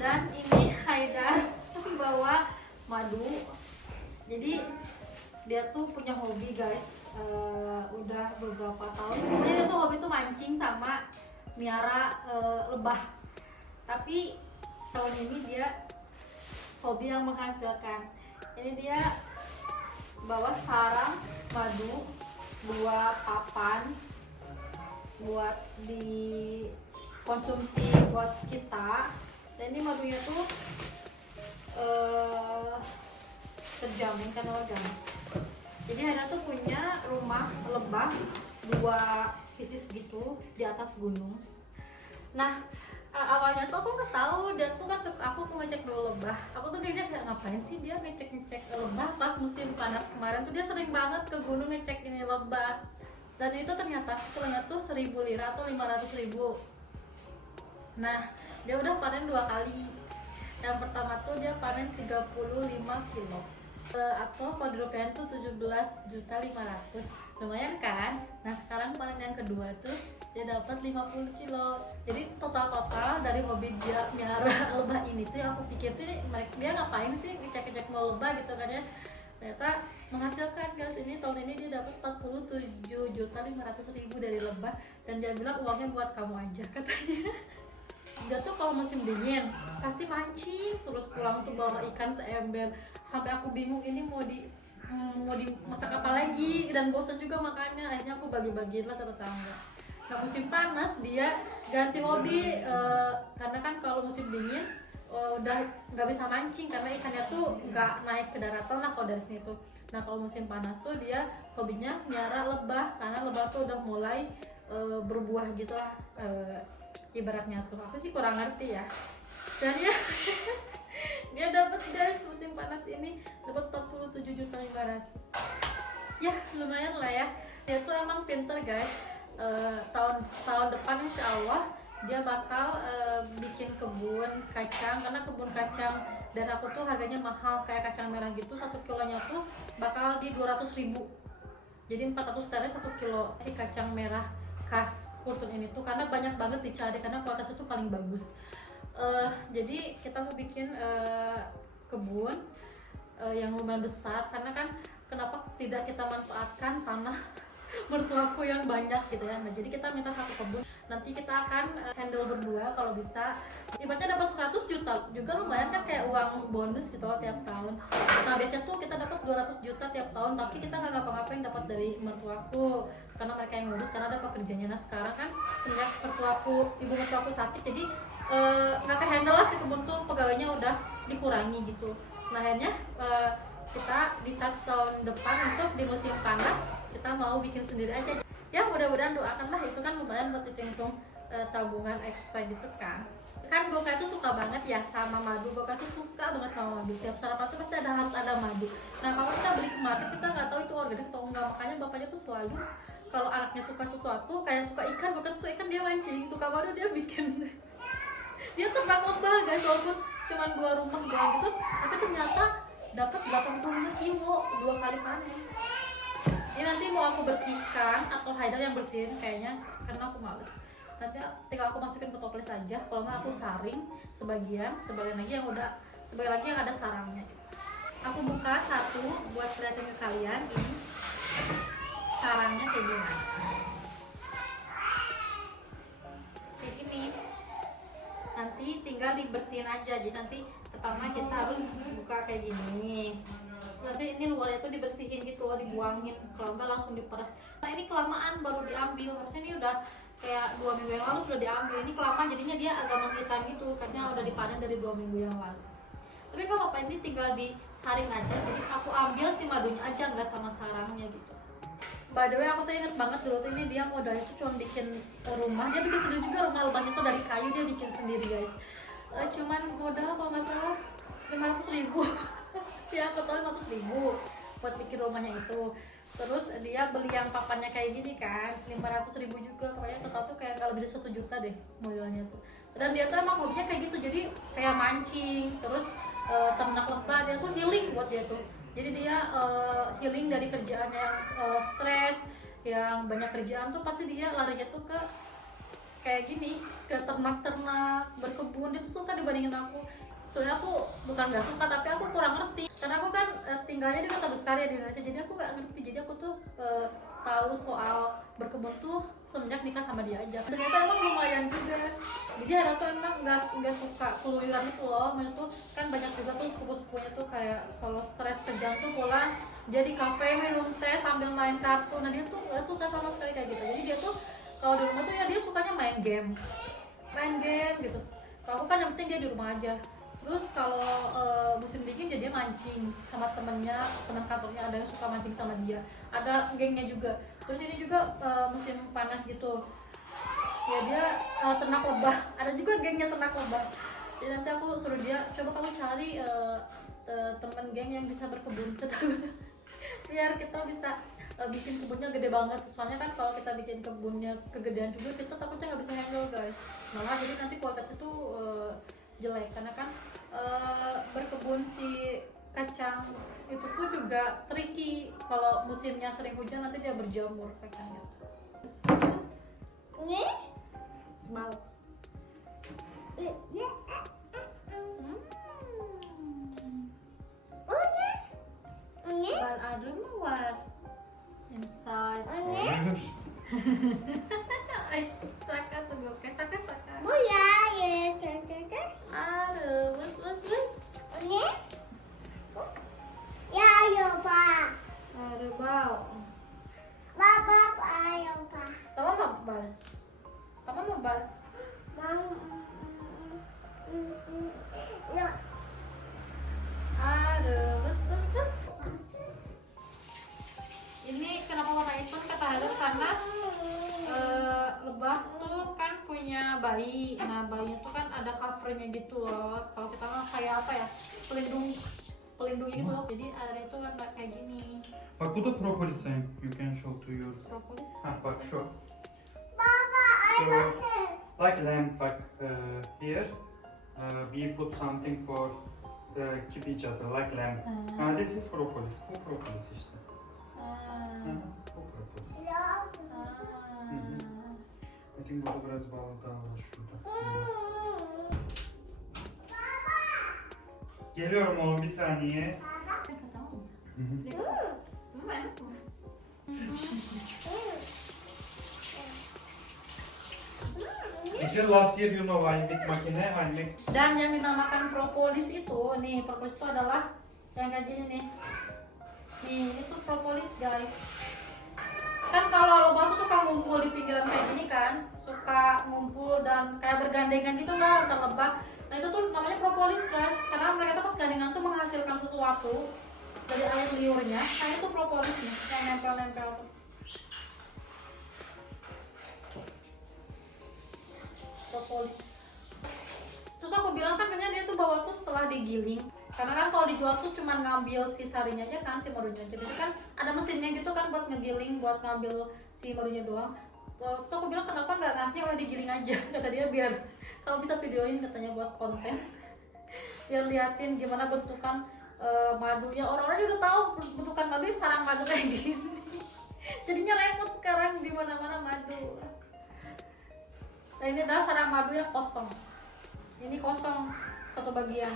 Dan ini Haidar bawa madu. Jadi dia tuh punya hobi guys, udah beberapa tahun. Pokoknya dia tuh hobi tuh mancing sama miara lebah. Tapi tahun ini dia hobi yang menghasilkan. Ini dia bawa sarang madu, 2 papan buat dikonsumsi buat kita. Dan ini madunya tuh terjamin kan organik. Jadi Hana tuh punya rumah lebah 2 pieces gitu di atas gunung. Nah awalnya tuh aku nggak tahu, dan tuh kan aku mau ngecek dulu lebah. Aku tuh dia kayak ngapain sih dia ngecek lebah pas musim panas kemarin tuh dia sering banget ke gunung ngecek ini lebah. Dan itu ternyata setelahnya tuh 1.000 lira atau 500.000. Nah dia udah panen 2 kali. Yang pertama tuh dia panen 35 kilo, atau kalau dirupiahin tuh 17.500.000, lumayan kan. Nah sekarang panen yang kedua tuh dia dapat 50 kilo. Jadi total dari hobi dia miara lebah ini tuh yang aku pikir tuh dia ngapain sih ngecek mau lebah gitu kan ya, ternyata menghasilkan guys. Ini tahun ini dia dapat 47.500.000 dari lebah, dan dia bilang uangnya buat kamu aja katanya. Dia tuh kalau musim dingin pasti mancing terus, pulang tuh bawa ikan seember, sampai aku bingung ini mau dimasak apa lagi, dan bosan juga makanya akhirnya aku bagi-bagiin lah ke tetangga. Nah musim panas dia ganti hobi, karena kan kalau musim dingin udah nggak bisa mancing karena ikannya tuh nggak naik ke daratan lah kalau dari sini tuh. Nah kalau musim panas tuh dia hobinya miara lebah, karena lebah tuh udah mulai berbuah gitu lah, ibaratnya tuh aku sih kurang ngerti ya. Dan ya dia dapat guys musim panas ini dapat 47.500.000. Ya lumayan lah ya. Dia tuh emang pinter guys. Tahun depan insya Allah dia bakal bikin kebun kacang, karena kebun kacang dan aku tuh harganya mahal kayak kacang merah gitu, 1 kilonya tuh bakal di 200.000. Jadi 400 dari 1 kilo si kacang merah khas Kurtun ini tuh, karena banyak banget dicari karena kualitasnya tuh paling bagus. Jadi kita mau bikin kebun yang lumayan besar, karena kan kenapa tidak kita manfaatkan tanah mertuaku yang banyak gitu ya. Nah jadi kita minta 1 kebun, nanti kita akan handle berdua kalau bisa. Ibaratnya dapat 100 juta juga lumayan kan, kayak uang bonus gitu loh tiap tahun. Nah biasanya tuh kita dapat 200 juta tiap tahun, tapi kita nggak ngapa-ngapain dapat dari mertuaku karena mereka yang ngurus, karena ada pekerjaannya. Nah sekarang kan semenjak ibu mertuaku sakit, jadi nggak kehandle lah si kebun tuh, pegawainya udah dikurangi gitu. Nah akhirnya kita bisa tahun depan untuk di musim panas kita mau bikin sendiri aja ya. Mudah-mudahan doakanlah, itu kan lumayan buat hitung-hitung tabungan ekstra gitu kan. Boka tuh suka banget ya sama madu. Boka tuh suka banget sama madu, tiap sarapan tuh pasti harus ada madu. Nah kalau kita beli ke market kita nggak tahu itu organik atau enggak, makanya bapaknya tuh selalu kalau anaknya suka sesuatu, kayak suka ikan, Boka tuh suka ikan dia mancing, suka madu dia bikin dia ternak lebah guys, walaupun cuma 2 rumah doang gitu, tapi ternyata dapat 85 kilo 2 kali panen. Ini nanti mau aku bersihkan atau Haidar yang bersihin kayaknya, karena aku males. Nanti tinggal aku masukin ke toples aja, kalau nggak aku saring sebagian lagi yang ada sarangnya. Aku buka satu buat liatin ke kalian, ini sarangnya kayak gimana. Kayak gini. Nanti tinggal dibersihin aja. Jadi nanti pertama kita harus buka kayak gini. Nanti ini luarnya tuh dibersihin gitu, dibuangin, kalau enggak langsung diperes. Nah ini kelamaan baru diambil, harusnya ini udah kayak 2 minggu yang lalu sudah diambil. Ini kelamaan jadinya dia agak menghitam gitu, karena udah dipanen dari 2 minggu yang lalu. Tapi nggak apa-apa, ini tinggal disaring aja. Jadi aku ambil si madunya aja, nggak sama sarangnya gitu. By the way aku tuh inget banget dulu tuh ini dia modalnya tuh cuma bikin rumah, dia bikin sendiri juga rumah lebahnya tuh dari kayu, dia bikin sendiri guys. Cuman modal kalau nggak salah 500.000 ya aku tahu 500.000 buat bikin rumahnya itu. Terus dia beli yang papannya kayak gini kan 500.000 juga, pokoknya total tuh kayak nggak lebih dari 1 juta deh modalnya tuh. Dan dia tuh emang hobinya kayak gitu, jadi kayak mancing, terus ternak lebah, dia tuh healing buat dia tuh. Jadi dia healing dari kerjaan yang stres, yang banyak kerjaan tuh pasti dia larinya tuh ke kayak gini, ke ternak-ternak, berkebun, dia tuh suka dibandingin aku. Soalnya aku bukan nggak suka, tapi aku kurang ngerti karena aku kan tinggalnya di kota besar ya di Indonesia, jadi aku nggak ngerti. Jadi aku tuh tahu soal berkebun tuh semenjak nikah sama dia aja. Ternyata emang lumayan juga. Jadi Hera tuh emang nggak suka keluyuran itu loh. Maksudnya tuh kan banyak juga tuh sepupu-sepupunya tuh kayak kalau stres kerjaan tuh pulang dia di kafe minum teh sambil main kartu. Nah dia tuh nggak suka sama sekali kayak gitu. Jadi dia tuh kalau di rumah tuh ya dia sukanya main game gitu. Kalau aku kan yang penting dia di rumah aja. Terus kalau musim dingin dia mancing sama temennya, teman kantornya ada yang suka mancing sama dia, ada gengnya juga. Terus ini juga musim panas gitu ya dia ternak lebah, ada juga gengnya ternak lebah. Jadi nanti aku suruh dia coba kamu cari temen geng yang bisa berkebun biar kita bisa bikin kebunnya gede banget. Soalnya kan kalau kita bikin kebunnya kegedean juga kita takutnya nggak bisa handle guys, malah jadi nanti kualitasnya tuh jelek karena kan berkebun si kacang itu pun juga tricky. Kalau musimnya sering hujan nanti dia berjamur kacangnya. Ini? Mal. Ini? Bal ada mawar inside. Ini? Saka tuh gue saka. Buya, ya, terus. Aduh, bus. Ini? Ya, ayo pak. Aduh, bau. Bapak, ayo pak. Kamu mau bal? Kamu mau bal? Mau. Ya. Aduh, bus. Ini kenapa warna hitam kata Heather karena lebah tuh kan punya bayi. Nah bayinya tuh kan ada covernya gitu loh. Kalau kita mah kayak apa ya, pelindungnya gitu loh. Jadi ada itu warna kayak gini. Bak bu da propolis sayın. You can show to your. Propolis. Ha bak şu. Baba, ayo So, like lamp bak here. We put something for keep each other like lamp. This is propolis. Bu propolis işte. Hı, bu propolis. Ya. I think burada biraz bağlı daha var şurada. Geliyorum oğlum bir saniye. Teacher last year you know I make makine, I make. Dan yang dinamakan propolis itu, nih propolis itu adalah yang kayak gini nih. Nih, itu propolis guys. Kan kalau lobang tuh suka ngumpul di pinggiran kayak gini kan, suka ngumpul dan kayak bergandengan gitu lah antar lebah. Nah itu tuh namanya propolis guys, karena mereka tuh pas gandengan tuh menghasilkan sesuatu dari air liurnya. Nah itu propolis nih, yang nempel-nempel tuh. Propolis. Terus aku bilang kan biasanya dia tuh bawa tuh setelah digiling. Karena kan kalau dijual tuh cuma ngambil si sarinya aja kan, si madunya aja. Jadi kan ada mesinnya gitu kan buat ngegiling, buat ngambil si madunya doang. Terus aku bilang kenapa nggak ngasih udah digiling aja. Kata dia biar kalau bisa videoin katanya buat konten. Biar liatin gimana bentukan madunya. Orang-orang udah tahu bentukan madu, sarang madu kayak gini. Jadinya repot sekarang di mana-mana madu. Nah ini adalah sarang madu yang kosong. Ini kosong satu bagian.